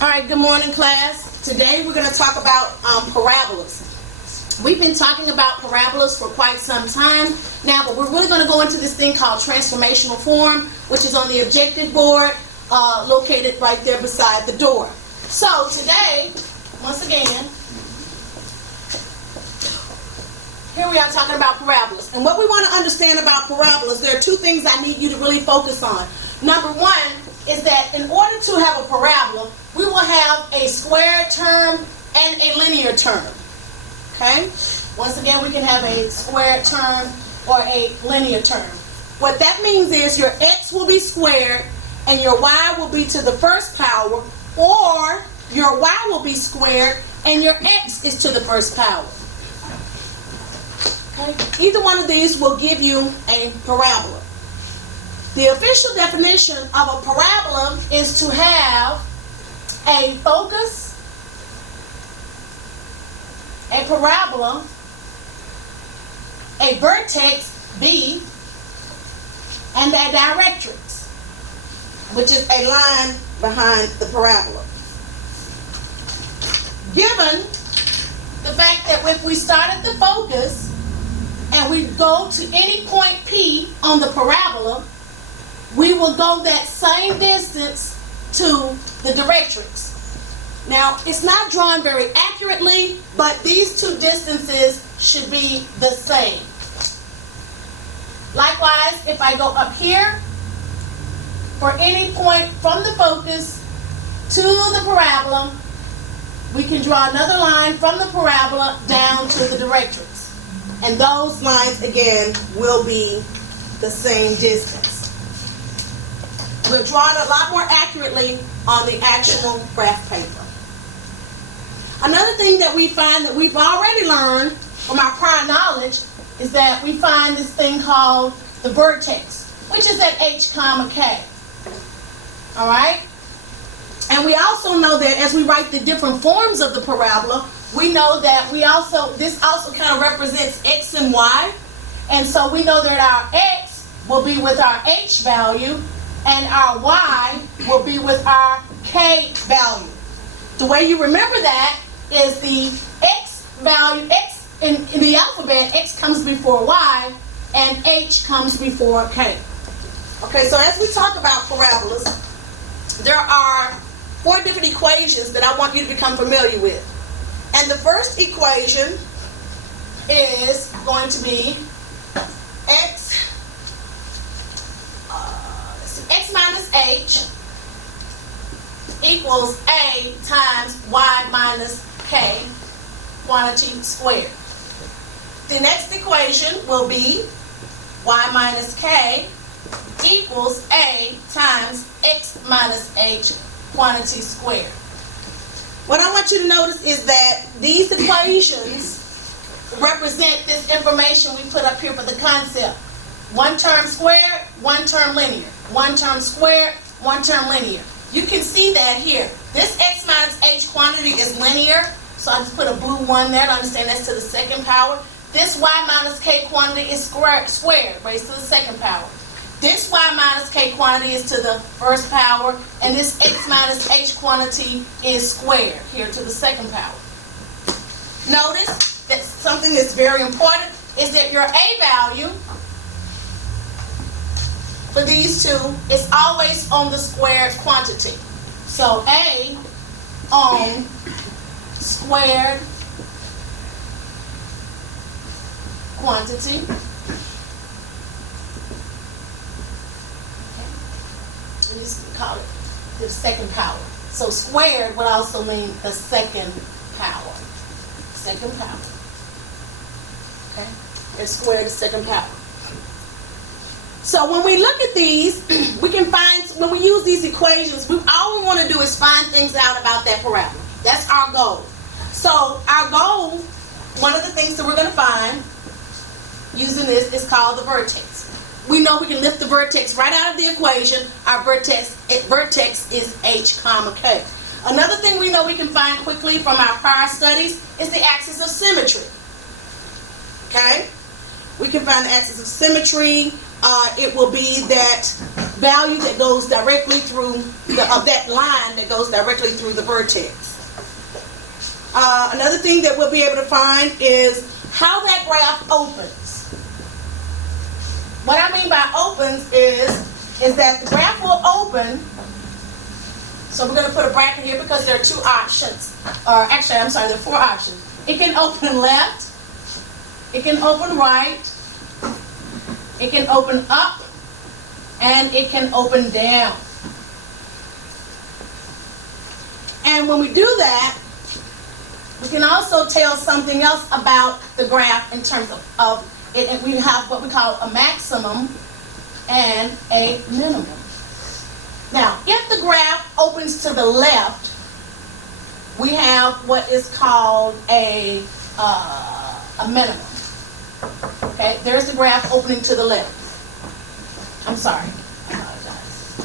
Alright, good morning class. Today we're going to talk about parabolas. We've been talking about parabolas for quite some time now, but we're really going to go into this thing called transformational form, which is on the objective board located right there beside the door. So today, once again, here we are talking about parabolas. And what we want to understand about parabolas, there are two things I need you to really focus on. Number one is that in order to have a parabola, we will have a square term and a linear term. Okay? Once again, we can have a square term or a linear term. What that means is your x will be squared and your y will be to the first power, or your y will be squared and your x is to the first power. Okay? Either one of these will give you a parabola. The official definition of a parabola is to have a focus, a parabola, a vertex B, and a directrix, which is a line behind the parabola. Given the fact that if we start at the focus and we go to any point P on the parabola, we will go that same distance to the directrix. Now, it's not drawn very accurately, but these two distances should be the same. Likewise, if I go up here, for any point from the focus to the parabola, we can draw another line from the parabola down to the directrix. And those lines, again, will be the same distance. We'll draw it a lot more accurately on the actual graph paper. Another thing that we find that we've already learned from our prior knowledge is that we find this thing called the vertex, which is at h comma k. All right? And we also know that as we write the different forms of the parabola, we know that this also kind of represents x and y. And so we know that our x will be with our h value, and our y will be with our k value. The way you remember that is the x value, x in the alphabet, x comes before y, and h comes before k. Okay, so as we talk about parabolas, there are 4 different equations that I want you to become familiar with. And the first equation is going to be x minus h equals a times y minus k quantity squared. The next equation will be y minus k equals a times x minus h quantity squared. What I want you to notice is that these equations represent this information we put up here for the concept. One term squared, one term linear. One term squared, one term linear. You can see that here. This x minus h quantity is linear, so I just put a blue 1 there to understand that's to the second power. This y minus k quantity is squared, raised to the second power. This y minus k quantity is to the first power, and this x minus h quantity is squared here to the second power. Notice that something that's very important is that your a value for these two is always on the squared quantity. So a on squared quantity. We just call it the second power. So squared would also mean the second power. Second power. Okay? It's squared is second power. So when we look at these, we can find, when we use these equations, all we want to do is find things out about that parabola. That's our goal. So our goal, one of the things that we're going to find using this is called the vertex. We know we can lift the vertex right out of the equation. Our vertex is h comma k. Another thing we know we can find quickly from our prior studies is the axis of symmetry. Okay? We can find the axis of symmetry it will be that value that goes directly through that line that goes directly through the vertex. Another thing that we'll be able to find is how that graph opens. What I mean by opens is that the graph will open. So we're going to put a bracket here because there are two options. Or actually, I'm sorry, there are four options. It can open left. It can open right. It can open up. And it can open down. And when we do that, we can also tell something else about the graph in terms of it. And we have what we call a maximum and a minimum. Now, if the graph opens to the left, we have what is called a minimum. Okay, there's the graph opening to the left. I'm sorry, I apologize.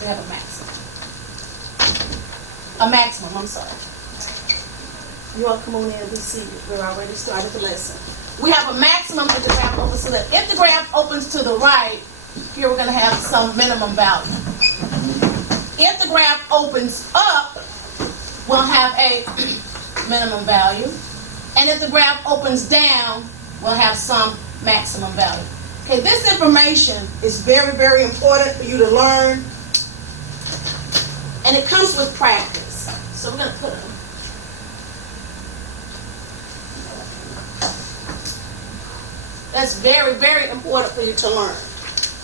We have a maximum. A maximum, I'm sorry. You all come on in and be seated. We're already started the lesson. We have a maximum if the graph opens to the left. If the graph opens to the right, here we're going to have some minimum value. If the graph opens up, we'll have a minimum value. And if the graph opens down, we'll have some maximum value. Okay, this information is very, very important for you to learn. And it comes with practice. So we're going to put them. That's very, very important for you to learn.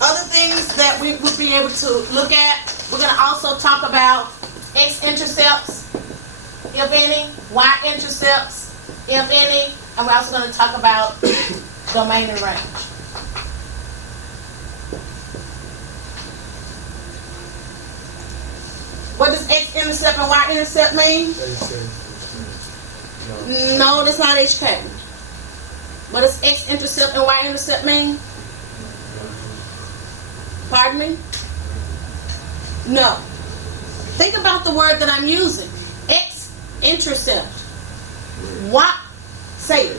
Other things that we would be able to look at, we're going to also talk about x-intercepts, if any, y-intercepts, if any, and we're also going to talk about domain and range. What does x-intercept and y-intercept mean? No, that's not HK. What does x-intercept and y-intercept mean? Pardon me? No. Think about the word that I'm using. X-intercept. What? Say it.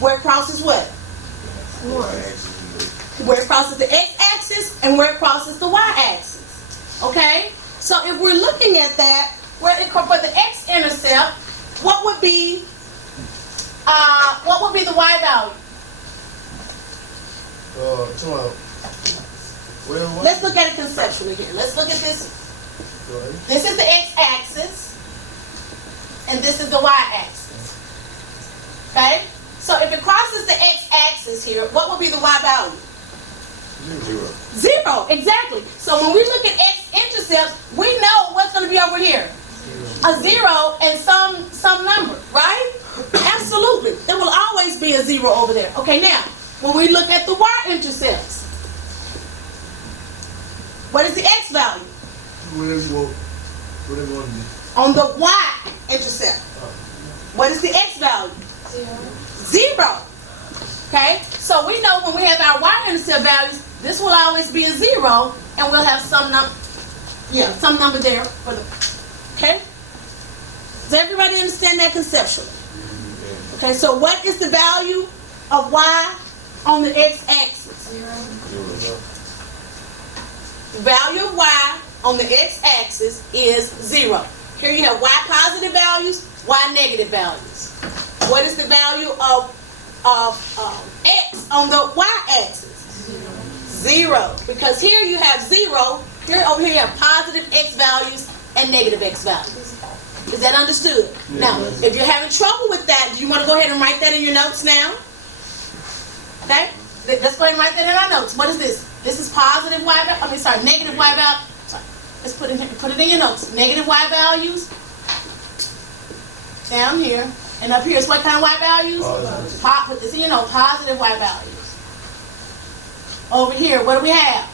Where it crosses what? Where it crosses the x-axis and where it crosses the y-axis. Okay? So if we're looking at that, where it for the x-intercept, what would be the y value? Let's look at it conceptually here. Let's look at this. This is the x-axis, and this is the y-axis. Okay? So if it crosses the x-axis here, what would be the y value? Zero. Zero, exactly. So when we look at x-intercepts, we know what's going to be over here. A zero and some number, right? Absolutely. There will always be a zero over there. Okay, now, when we look at the y-intercepts, what is the x value? Whatever you want to do. On the y-intercept, what is the x value? Zero. Okay, so we know when we have our y-intercept values, this will always be a zero, and we'll have some number there for the. Okay. Does everybody understand that conceptually? Okay, so what is the value of y on the x-axis? The value of y on the x-axis is 0. Here you have y positive values, y negative values. What is the value of x on the y-axis? 0. Because here you have 0. Over here you have positive x values and negative x values. Is that understood? Yeah. Now, if you're having trouble with that, do you want to go ahead and write that in your notes now? Okay? Let's go ahead and write that in our notes. What is this? This is positive y value. Negative y value. Let's put it in your notes. Negative y values down here, and up here is what kind of y values? Put this in your notes. Positive y values. Over here, what do we have?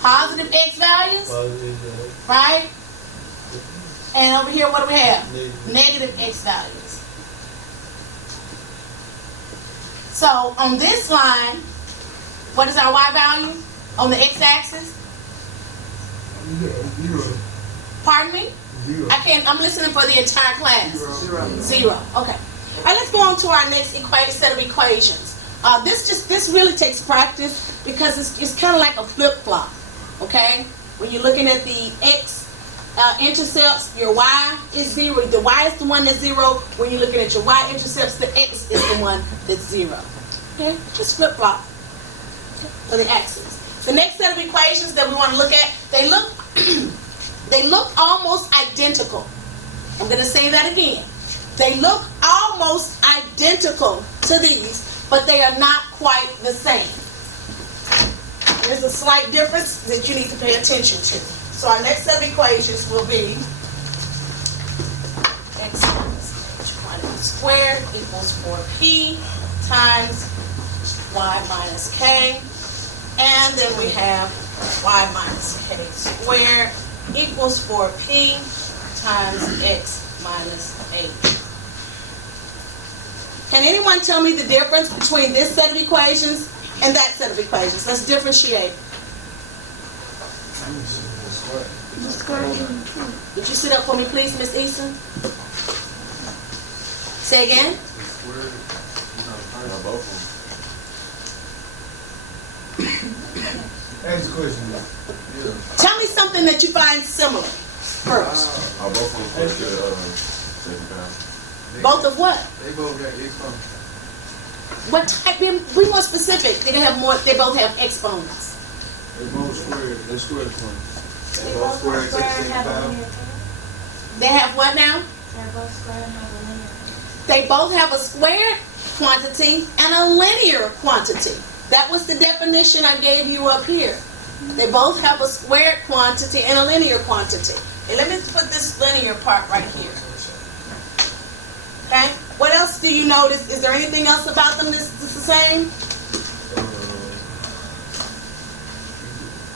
Positive x values, right? And over here, what do we have? Negative x values. So on this line, what is our y value on the x-axis? 0. Pardon me? 0. I'm listening for the entire class. 0. Okay. All right, let's go on to our next set of equations. This really takes practice because it's kind of like a flip-flop, okay? When you're looking at the x intercepts, your y is 0. The y is the one that's 0. When you're looking at your y intercepts, the x is the one that's 0. Okay? Just flip-flop for the axis. The next set of equations that we want to look at, they look almost identical. I'm going to say that again. They look almost identical to these, but they are not quite the same. There's a slight difference that you need to pay attention to. So our next set of equations will be x minus h squared equals 4p times y minus k. And then we have y minus k squared equals 4p times x minus h. Can anyone tell me the difference between this set of equations and that set of equations? Let's differentiate. Would you sit up for me, please, Miss Eason? Say again. Ask the question. Tell me something that you find similar first. Are both of them second pound? Both of what? They both got exponents. What type? Be more specific. They have more. They both have exponents. They both squared. They're square exponents. They both square and have a linear term. They have what now? They're both square and have a linear term. They both have a squared quantity and a linear quantity. That was the definition I gave you up here. They both have a squared quantity and a linear quantity. And let me put this linear part right here. Okay? What else do you notice? Is there anything else about them that's the same?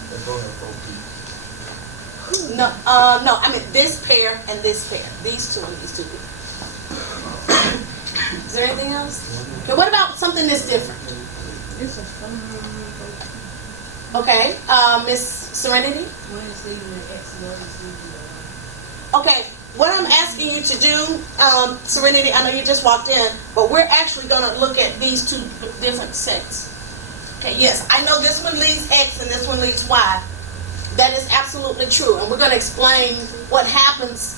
They both have 4p. No, no. I mean this pair and this pair. These two and these two. Is there anything else? Okay, what about something that's different? Okay, Miss Serenity? Okay, what I'm asking you to do, Serenity, I know you just walked in, but we're actually going to look at these two different sets. Okay, yes, I know this one leads X and this one leads Y. That is absolutely true, and we're going to explain what happens,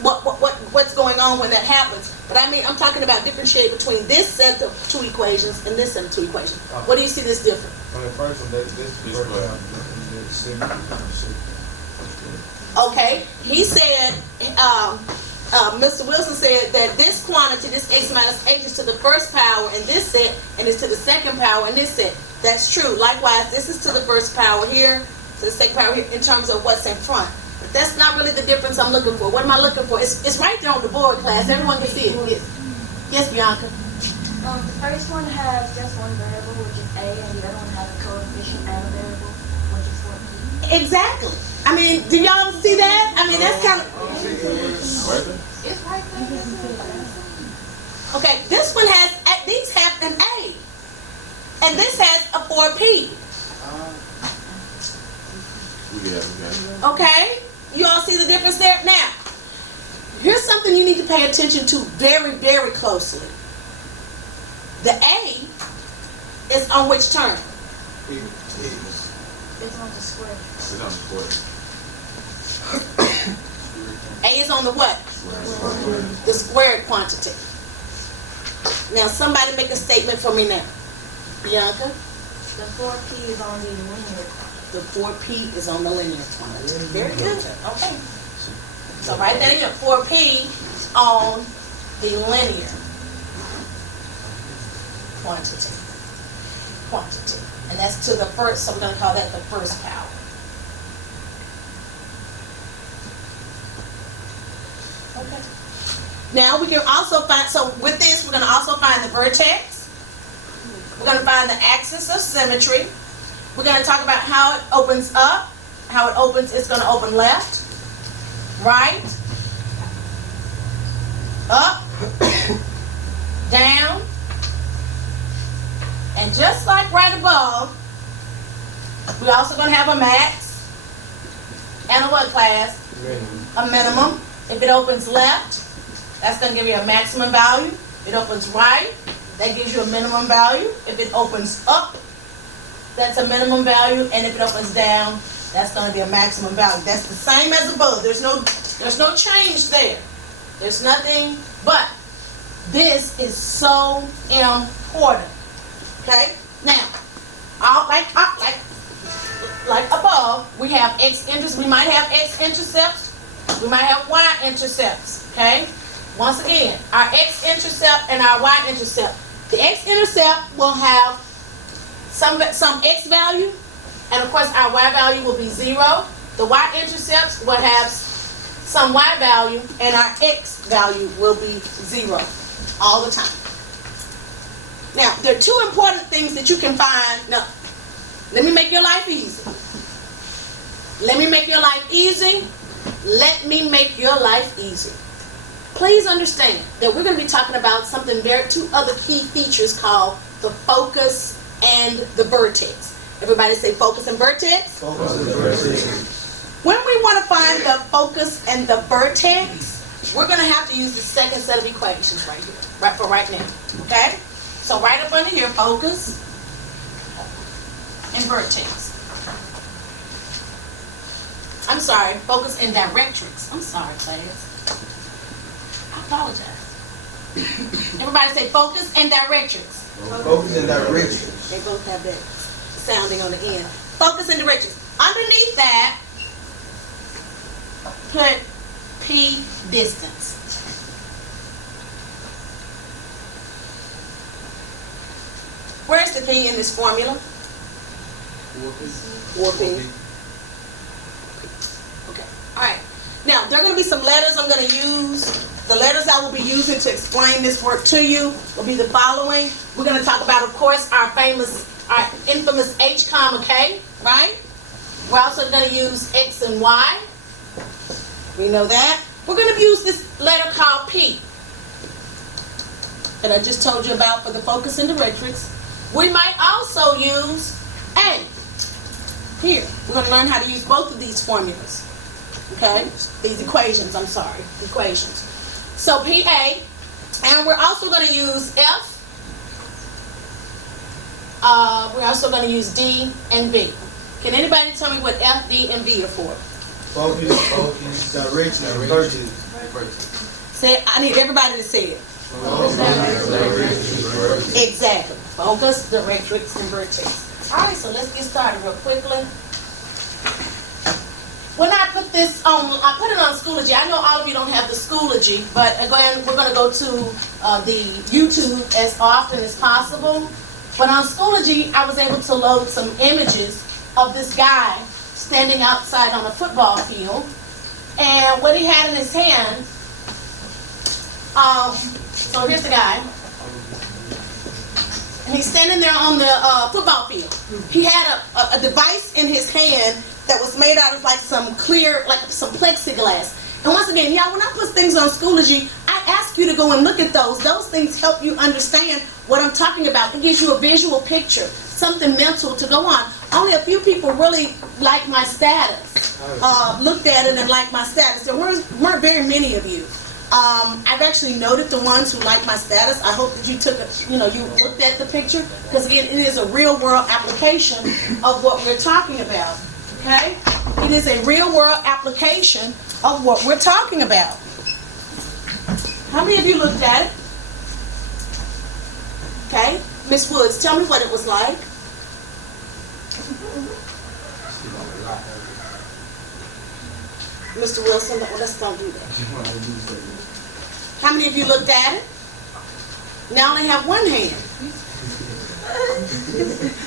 what's going on when that happens. But I mean, I'm talking about differentiate between this set of two equations and this set of two equations. What do you see this different? On the first one, this first one, Okay, he said, Mr. Wilson said that this quantity, this x minus h, is to the first power in this set, and is to the second power in this set. That's true. Likewise, this is to the first power here, to the second power here, in terms of what's in front. But that's not really the difference I'm looking for. What am I looking for? It's right there on the board, class. Everyone can see it. Yes, Bianca. The first one has just one variable, which is a, and the other one has a coefficient and a variable, which is 4p. Exactly. I mean, do y'all see that? I mean, that's kind of... It's right there. Okay, this one has, these have an A. And this has a 4P. We got it. Okay? You all see the difference there? Now, here's something you need to pay attention to very, very closely. The A is on which term? It's on the square. It's on the square. A is on the what? The squared quantity. Now, somebody make a statement for me now. Bianca? The 4p is on the linear quantity. The 4P is on the linear quantity. Very good. Okay. So write that in there. 4P on the linear quantity. And that's to the first, so we're going to call that the first power. Okay. Now we can also find, so with this, we're going to also find the vertex. We're going to find the axis of symmetry. We're going to talk about how it opens up. How it opens, it's going to open left, right, up, down, and just like right above, we're also going to have a max and a what, class? A minimum. If it opens left, that's going to give you a maximum value. If it opens right, that gives you a minimum value. If it opens up, that's a minimum value, and if it opens down, that's going to be a maximum value. That's the same as above. There's no change there. There's nothing, but this is so important. Okay? Now, like above, we have we might have x-intercepts, we might have y-intercepts. Okay? Once again, our x-intercept and our y-intercept. The x-intercept will have some x value, and of course our y value will be 0. The y-intercepts will have some y value, and our x value will be 0 all the time. Now, there are 2 important things that you can find. Now, let me make your life easy. Let me make your life easy. Let me make your life easy. Please understand that we're going to be talking about something 2 other key features called the focus and the vertex. Everybody say focus and vertex. Focus and vertex. When we want to find the focus and the vertex, we're going to have to use the second set of equations right here, right now. Okay? So right up under here, focus and vertex. I'm sorry, focus and directrix. I'm sorry, class. I apologize. Everybody say focus and directrix. Focus and directrix. They both have that sounding on the end. Focus and directrix. Underneath that, put P distance. Where's the P in this formula? 4P. Okay. All right. Now, there are going to be some letters I'm going to use. The letters I will be using to explain this work to you will be the following. We're going to talk about, of course, our infamous H, K, right? We're also going to use X and Y. We know that. We're going to use this letter called P that I just told you about for the focus and directrix. We might also use A. Here, we're going to learn how to use both of these formulas. Okay? These equations, equations. So PA, and we're also going to use F. We're also going to use D and V. Can anybody tell me what F, D, and V are for? Focus, direction, and vertex. Say, I need everybody to say it. Exactly. Focus, directrix, and vertex. All right, so let's get started real quickly. When I put this on, I put it on Schoology. I know all of you don't have the Schoology, but again, we're going to go to the YouTube as often as possible. But on Schoology, I was able to load some images of this guy standing outside on a football field, and what he had in his hand. So here's the guy, and he's standing there on the football field. He had a device in his hand that was made out of like some clear, like some plexiglass. And once again, y'all, when I put things on Schoology, I ask you to go and look at those. Those things help you understand what I'm talking about. It gives you a visual picture, something mental to go on. Only a few people really like my status, looked at it and liked my status. There weren't very many of you. I've actually noted the ones who like my status. I hope that you you looked at the picture, because again, it is a real world application of what we're talking about. Okay? It is a real world application of what we're talking about. How many of you looked at it? Okay? Miss Woods, tell me what it was like. Mr. Wilson, let's don't do that. How many of you looked at it? Now I only have one hand.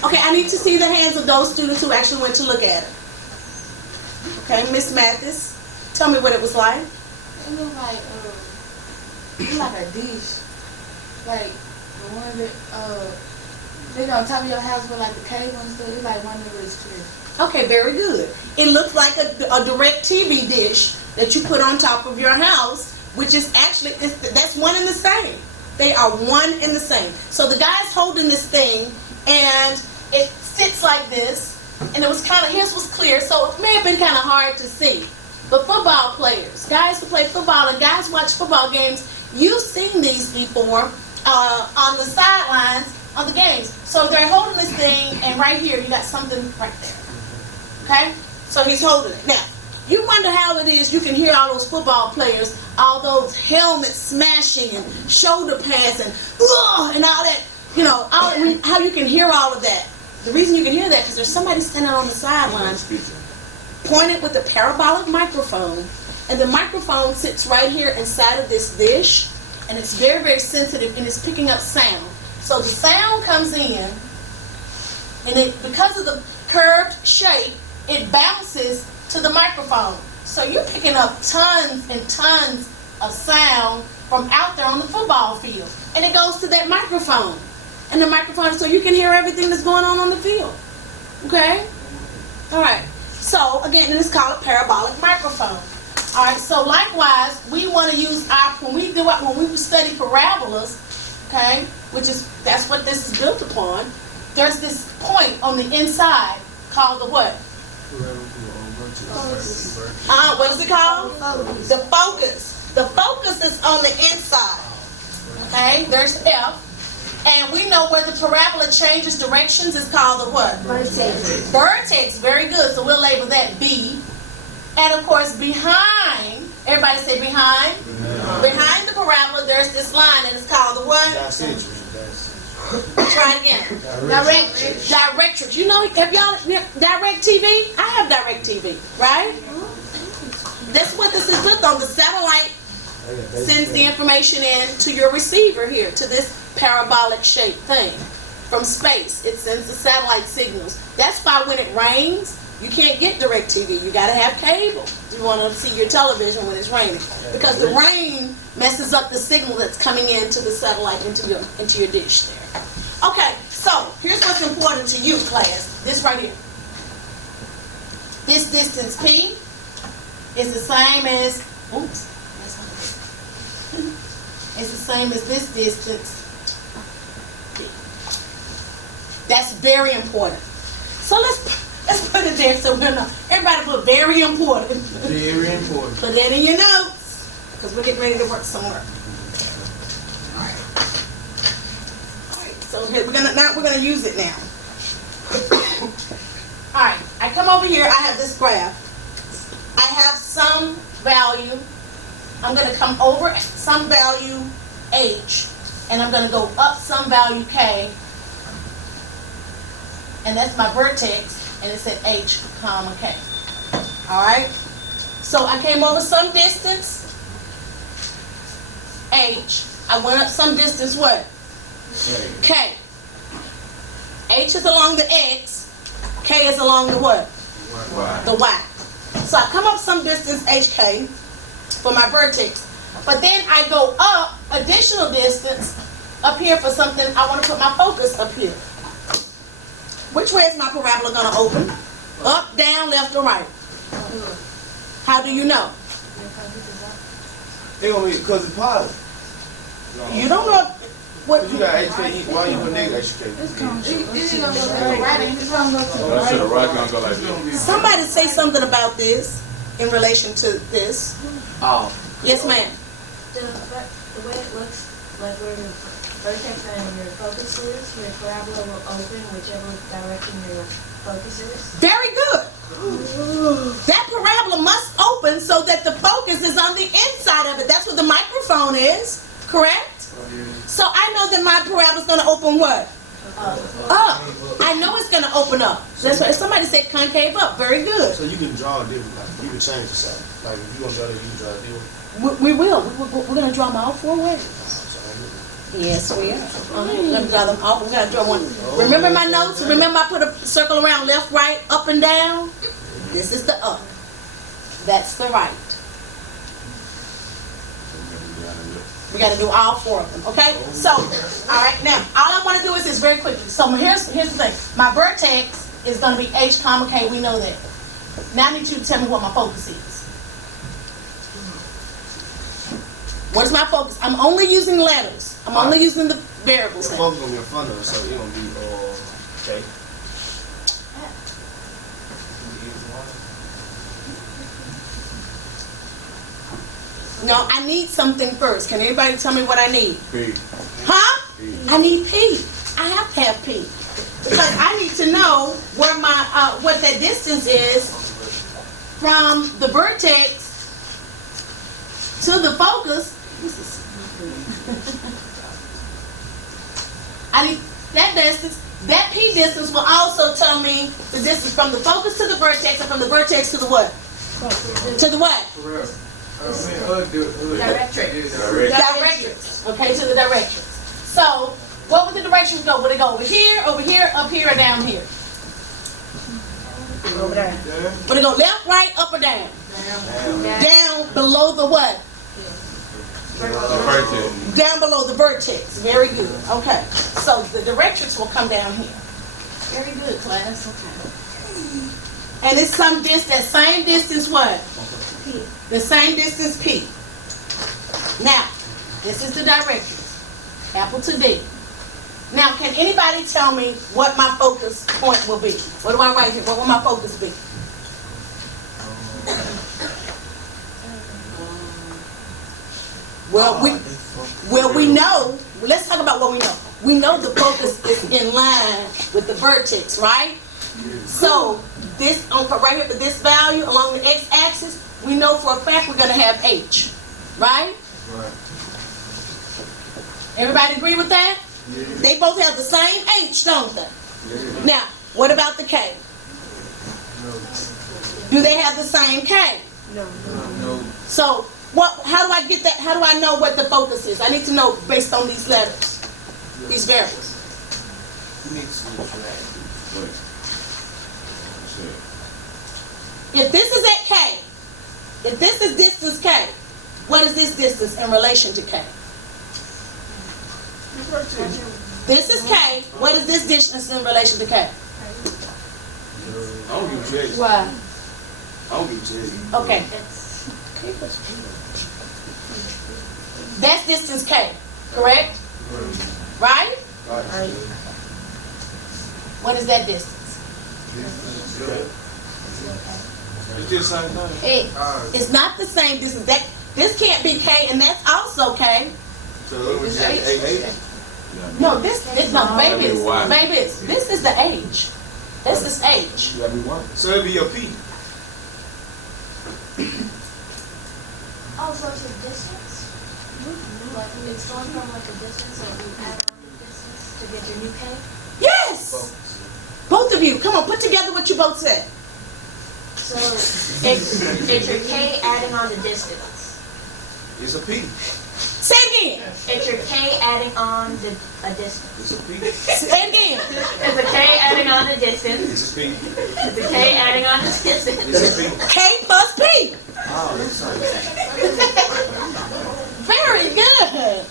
Okay, I need to see the hands of those students who actually went to look at it. Okay, Miss Mathis, tell me what it was like. It looked like a dish, like the one that they on top of your house with like the cable and stuff. It's like one of those trips. Okay, very good. It looked like a direct TV dish that you put on top of your house, which is actually, that's one and the same. They are one and the same. So the guy's holding this thing, and it sits like this, and it was kind of, his was clear, so it may have been kind of hard to see. But football players, guys who play football and guys watch football games, you've seen these before on the sidelines. on the games. So they're holding this thing, and right here you got something right there. Okay? So he's holding it. Now, you wonder how it is you can hear all those football players, all those helmets smashing and shoulder pads and and all that, you know, how you can hear all of that. The reason you can hear that because there's somebody standing on the sidelines pointed with a parabolic microphone, and the microphone sits right here inside of this dish, and it's very, very sensitive, and it's picking up sound. So the sound comes in, and because of the curved shape, it bounces to the microphone. So you're picking up tons and tons of sound from out there on the football field, and it goes to that microphone. And the microphone, so you can hear everything that's going on the field. Okay? All right. So, again, it's called a parabolic microphone. All right, so likewise, we want to use when we study parabolas, okay, that's what this is built upon, there's this point on the inside called the what? What is it called? The focus. The focus is on the inside. Okay, there's F. And we know where the parabola changes directions is called the what? Vertex. Vertex, very good. So we'll label that B. And of course, behind, everybody say behind. Behind the parabola, there's this line, and it's called the what? Try it again. Directrix. Directrix. You know, have y'all Direct TV? I have Direct TV, right? That's what this is built on. The satellite sends the information in to your receiver here, to this parabolic shaped thing from space. It sends the satellite signals. That's why when it rains, you can't get Direct TV. You got to have cable. You want to see your television when it's raining, because the rain messes up the signal that's coming into the satellite into your dish there. Okay, so here's what's important to you, class. This right here. This distance P is the same as it's the same as this distance. That's very important. So let's put it there so we'll know. Everybody put very important. Very important. Put that in your notes, because we're getting ready to work some work. All right. So here we're gonna use it now. All right. I come over here. I have this graph. I have some value. I'm going to come over some value H, and I'm going to go up some value K, and that's my vertex, and it's at H, comma, K. All right? So I came over some distance H. I went up some distance what? K. H is along the X. K is along the what? Y. The Y. So I come up some distance HK for my vertex, but then I go up additional distance up here for something. I want to put my focus up here. Which way is my parabola going to open? Up, down, left, or right? How do you know? They gonna be because it's positive. You don't know what. You got HK. Why you put negative HK? This is gonna go to the right, and it's gonna go to the That shit, the right. right gonna go like this. Somebody say something about this in relation to this. Oh. Yes, ma'am. The way it looks, like where your vertex and your focus is, your parabola will open whichever direction your focus is. Very good. That parabola must open so that the focus is on the inside of it. That's what the microphone is, correct? So I know that my parabola is going to open what? Up. I know it's going to open up. That's why somebody said concave up. Very good. So you can draw a different. Like, you can change the side. Like if you gonna draw that, you can draw a different. We will. We're going to draw them all four ways. Yes, we are. Let me draw them all. We're going to draw one. Remember my notes? Remember I put a circle around left, right, up, and down? This is the up. That's the right. We got to do all four of them, okay? So, all right, now, all I want to do is this very quickly. So here's the thing. My vertex is going to be H, comma, K. We know that. Now I need you to tell me what my focus is. What is my focus? I'm only using letters. I'm only using the variables. Your focus gonna be in front of us, so it's gonna be okay. No, I need something first. Can anybody tell me what I need? P. Huh? P. I need P. I have to have P. Because I need to know where my, what that distance is from the vertex to the focus. I need that distance. That P distance will also tell me the distance from the focus to the vertex and from the vertex to the what? To the what? Directrix. Directrix. Okay, to the directrix. So, what would the directions go? Would it go over here, up here, or down here? Over there. Would it go left, right, up, or down? Down below the what? Down below the vertex. Very good. Okay. So the directrix will come down here. Very good, class. Okay. And it's some distance, same distance what? P. The same distance P. Now, this is the directrix. Apple to D. Now, can anybody tell me what my focus point will be? What do I write here? What will my focus be? Well, we know. Let's talk about what we know. We know the focus is in line with the vertex, right? So this right here, this value along the x-axis, we know for a fact we're going to have H, right? Right. Everybody agree with that? Yeah. They both have the same H, don't they? Yeah. Now, what about the K? No. Do they have the same K? No. So, how do I get that? How do I know what the focus is? I need to know based on these letters, these variables. You need to subtract. If this is at K, if this is distance K, what is this distance in relation to K? This is K. What is this distance in relation to K? I don't give a check. Why? I don't give a check. Okay. That's distance K, correct? Right? Right. What is that distance? It's just the same thing. It's not the same distance. This can't be K, and that's also K. So it was just 8. No, this is no, baby. This is the H. This is H. You gotta be one. So it'll be your P. Oh, so it's a distance? Like, it's going from like a distance, so you add on the distance to get your new K? Yes. Both of you, come on, put together what you both said. So it's your K adding on the distance. It's a P. Say it again. It's your K adding on a distance. It's a P. Say it again. It's a K adding on the distance. It's a P. It's a K adding on the distance. It's a P. K plus P. Oh, that's right. Very good.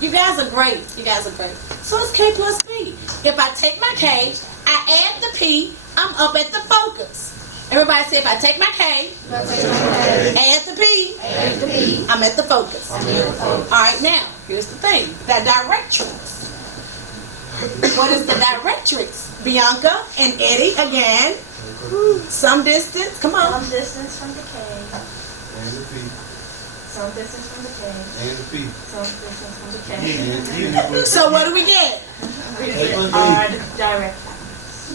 You guys are great. You guys are great. So it's K plus P. If I take my K, I add the P, I'm up at the focus. Everybody say, if I take my K, add the P, I'm at the focus. All right, now, here's the thing. The directrix. What is the directrix? Bianca and Eddie again. Some distance. Come on. Some distance from the K. And the P. Some distance from the K. And the P. Some distance from the K. And the P. So what do we get? Are the direct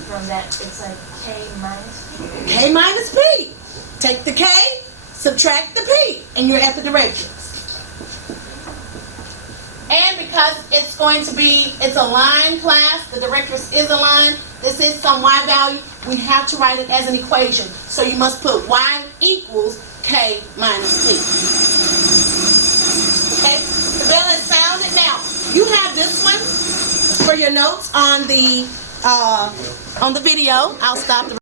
from that, it's like K minus P. K minus P. Take the K, subtract the P, and you're at the directrix. And because it's going to be, it's a line class, the directrix is a line, this is some Y value, we have to write it as an equation. So you must put Y equals K minus P. Okay? The bell has sounded. Now, you have this one for your notes on the video. I'll stop the